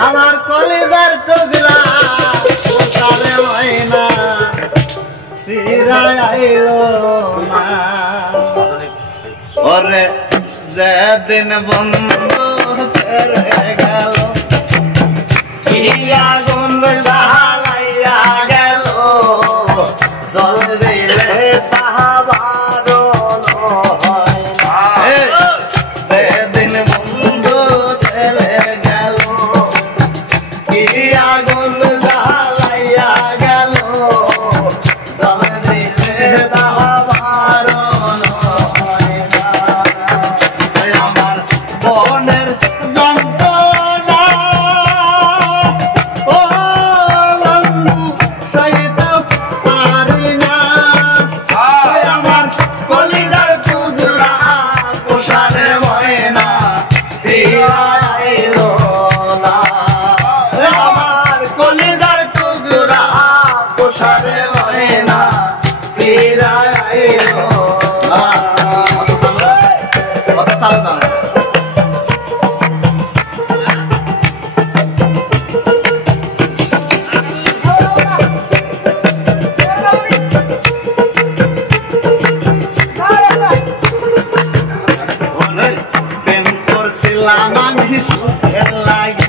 আমার কলিজার টুকরা তারে ময়না ফিরায় আইলো না ওরে যেদিন বন্ধু ছেড়ে গেল কি আগুন জ্বালাইয়া গেল জল দিলে তাহা বারণ হয় না যেদিন বন্ধু ছেড়ে গেল কি আগুন জ্বালাইয়া গেল জল দিলে তাহা বারণ হয় না আমার মনের যন্ত্রণা ও বন্ধু সইতে পারি না আমার কলিজার টুকরা পোষারে ময়না ফিরাইলো না আমার কলিজার টুকরা পোষারে ময়না ফিরাইলো না কথা চালু না প্রেম করছিলাম আমি সুখের লাগি